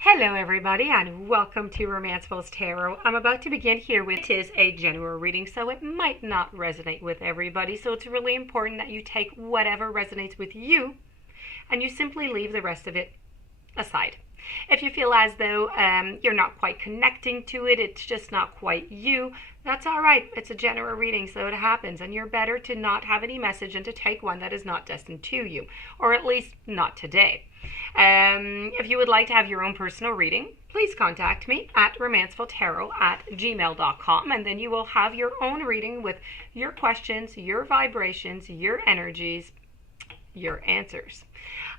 Hello everybody and welcome to Romancefull's Tarot. I'm about to begin here with, it is a general reading, so it might not resonate with everybody, so it's really important that you take whatever resonates with you and you simply leave the rest of it aside. If you feel as though you're not quite connecting to it, it's just not quite you, that's all right. It's a general reading, so it happens, and you're better to not have any message and to take one that is not destined to you, or at least not today. If you would like to have your own personal reading, please contact me at romancefulltarot@gmail.com, and then you will have your own reading with your questions, your vibrations, your energies, your answers.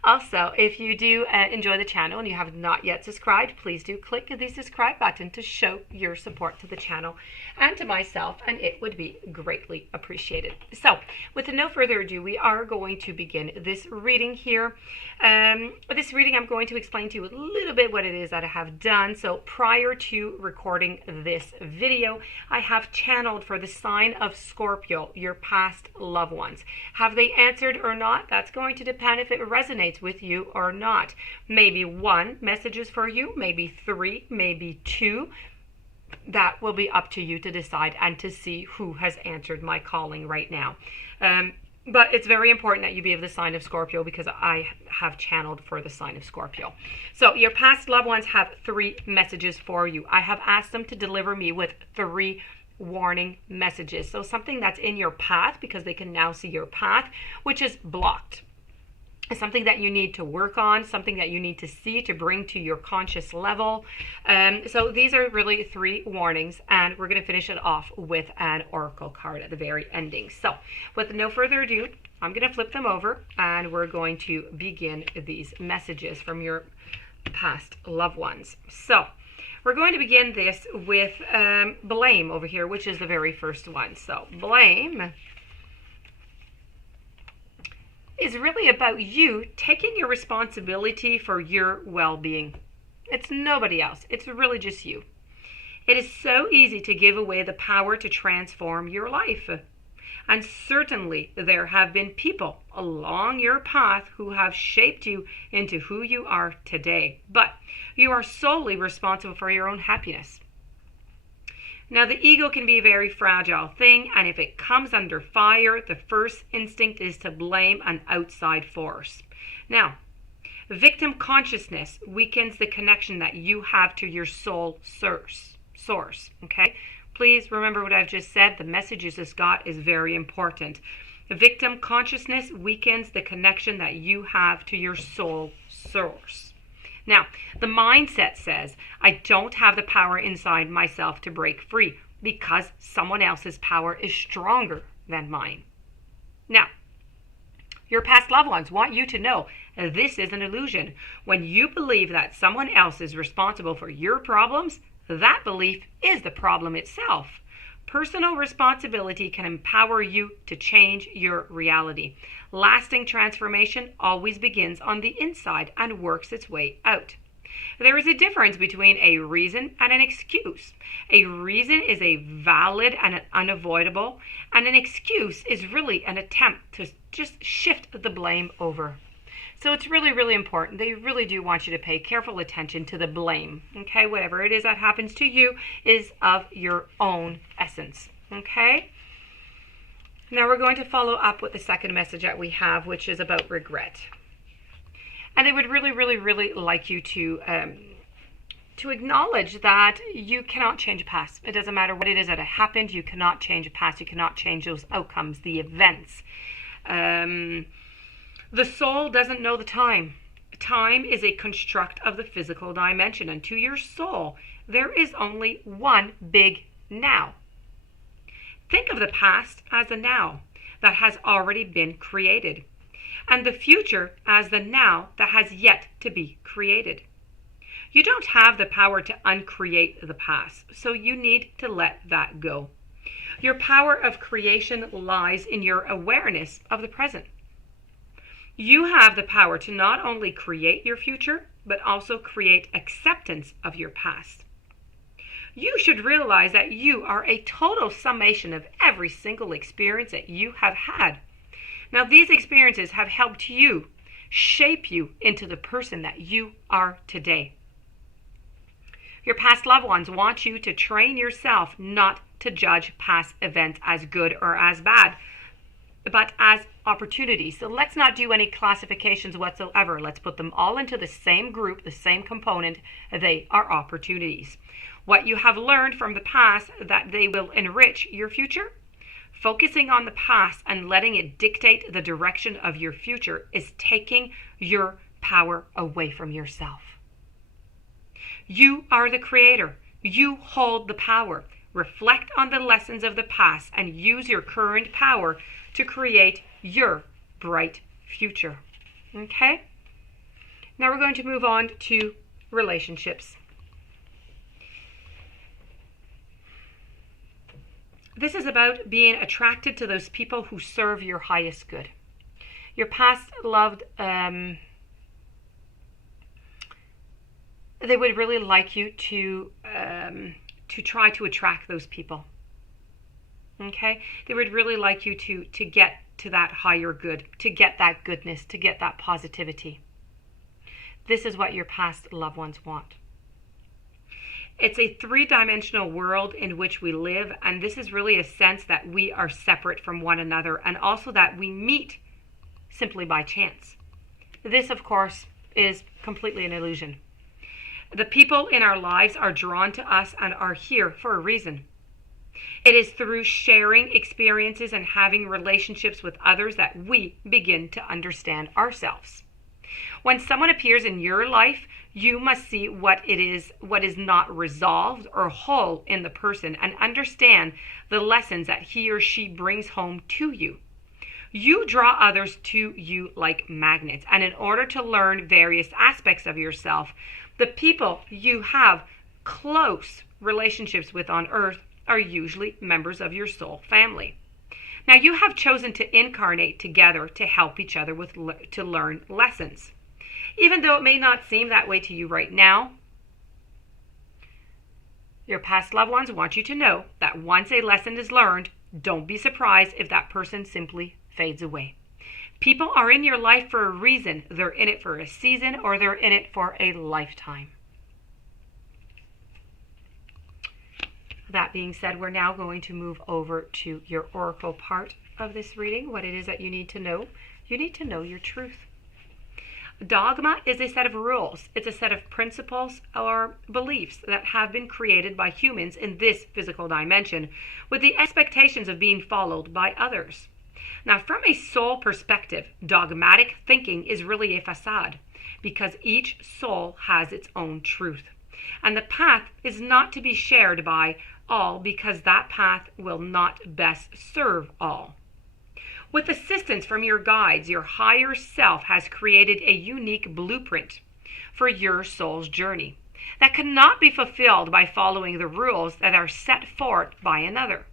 Also, if you do enjoy the channel and you have not yet subscribed, please do click the subscribe button to show your support to the channel and to myself, and it would be greatly appreciated. So, with no further ado, we are going to begin this reading here. This reading, I'm going to explain to you a little bit what it is that I have done. So, prior to recording this video, I have channeled for the sign of Scorpio, your past loved ones. Have they answered or not? That's going to depend if it resonates with you or not. Maybe one message is for you, maybe three, maybe two. That will be up to you to decide and to see who has answered my calling right now. But it's very important that you be of the sign of Scorpio because I have channeled for the sign of Scorpio. So your past loved ones have three messages for you. I have asked them to deliver me with three warning messages. So something that's in your path, because they can now see your path, which is blocked. Something that you need to work on, something that you need to see to bring to your conscious level. So these are really three warnings, and we're going to finish it off with an oracle card at the very ending. So with no further ado, I'm going to flip them over and we're going to begin these messages from your past loved ones. So we're going to begin this with blame over here, which is the very first one. So blame is really about you taking your responsibility for your well-being. It's nobody else. It's really just you. It is so easy to give away the power to transform your life. And certainly there have been people along your path who have shaped you into who you are today. But you are solely responsible for your own happiness. Now, the ego can be a very fragile thing, and if it comes under fire, the first instinct is to blame an outside force. Now, victim consciousness weakens the connection that you have to your soul source. Okay? Please remember what I've just said. The message you just got is very important. Victim consciousness weakens the connection that you have to your soul source. Now, the mindset says, I don't have the power inside myself to break free because someone else's power is stronger than mine. Now, your past loved ones want you to know this is an illusion. When you believe that someone else is responsible for your problems, that belief is the problem itself. Personal responsibility can empower you to change your reality. Lasting transformation always begins on the inside and works its way out. There is a difference between a reason and an excuse. A reason is a valid and an unavoidable, and an excuse is really an attempt to just shift the blame over. So it's really, really important. They really do want you to pay careful attention to the blame. Okay, whatever it is that happens to you is of your own essence. Okay? Now we're going to follow up with the second message that we have, which is about regret. And they would really, really, really like you to acknowledge that you cannot change a past. It doesn't matter what it is that happened. You cannot change a past. You cannot change those outcomes, the events. The soul doesn't know the time. Time is a construct of the physical dimension, and to your soul, there is only one big now. Think of the past as the now that has already been created, and the future as the now that has yet to be created. You don't have the power to uncreate the past, so you need to let that go. Your power of creation lies in your awareness of the present. You have the power to not only create your future, but also create acceptance of your past. You should realize that you are a total summation of every single experience that you have had. Now, these experiences have helped you shape you into the person that you are today. Your past loved ones want you to train yourself not to judge past events as good or as bad, but as opportunities. So let's not do any classifications whatsoever. Let's put them all into the same group, the same component. They are opportunities. What you have learned from the past, that they will enrich your future. Focusing on the past and letting it dictate the direction of your future is taking your power away from yourself. You are the creator. You hold the power. Reflect on the lessons of the past and use your current power to create your bright future. Okay? Now we're going to move on to relationships. This is about being attracted to those people who serve your highest good. Your past loved, they would really like you to try to attract those people. Okay? They would really like you to get to that higher good, to get that goodness, to get that positivity. This is what your past loved ones want. It's a three-dimensional world in which we live, and this is really a sense that we are separate from one another, and also that we meet simply by chance. This, of course, is completely an illusion. The people in our lives are drawn to us and are here for a reason. It is through sharing experiences and having relationships with others that we begin to understand ourselves. When someone appears in your life, you must see what is not resolved or whole in the person and understand the lessons that he or she brings home to you. You draw others to you like magnets, and in order to learn various aspects of yourself, the people you have close relationships with on earth are usually members of your soul family. Now, you have chosen to incarnate together to help each other to learn lessons. Even though it may not seem that way to you right now, your past loved ones want you to know that once a lesson is learned, don't be surprised if that person simply fades away. People are in your life for a reason. They're in it for a season, or they're in it for a lifetime. That being said, we're now going to move over to your oracle part of this reading, what it is that you need to know. You need to know your truth. Dogma is a set of rules. It's a set of principles or beliefs that have been created by humans in this physical dimension with the expectations of being followed by others. Now, from a soul perspective, dogmatic thinking is really a facade because each soul has its own truth. And the path is not to be shared by all because that path will not best serve all. With assistance from your guides, your higher self has created a unique blueprint for your soul's journey that cannot be fulfilled by following the rules that are set forth by another.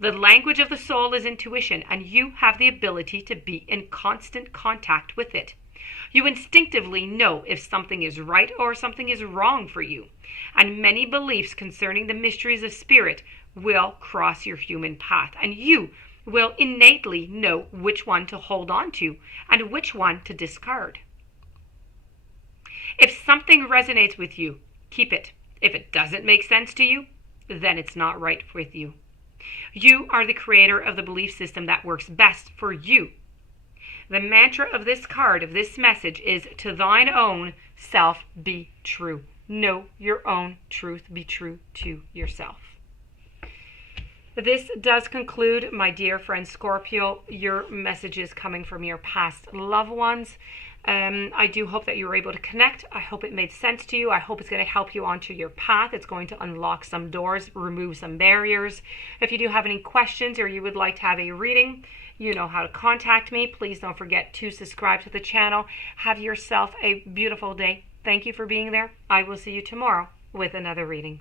The language of the soul is intuition, and you have the ability to be in constant contact with it. You instinctively know if something is right or something is wrong for you, and many beliefs concerning the mysteries of spirit will cross your human path, and you will innately know which one to hold on to and which one to discard. If something resonates with you, keep it. If it doesn't make sense to you, then it's not right with you. You are the creator of the belief system that works best for you. The mantra of this card, of this message, is to thine own self be true. Know your own truth, be true to yourself. This does conclude, my dear friend Scorpio, your messages coming from your past loved ones. I do hope that you were able to connect. I hope it made sense to you. I hope it's going to help you onto your path. It's going to unlock some doors, remove some barriers. If you do have any questions or you would like to have a reading, you know how to contact me. Please don't forget to subscribe to the channel. Have yourself a beautiful day. Thank you for being there. I will see you tomorrow with another reading.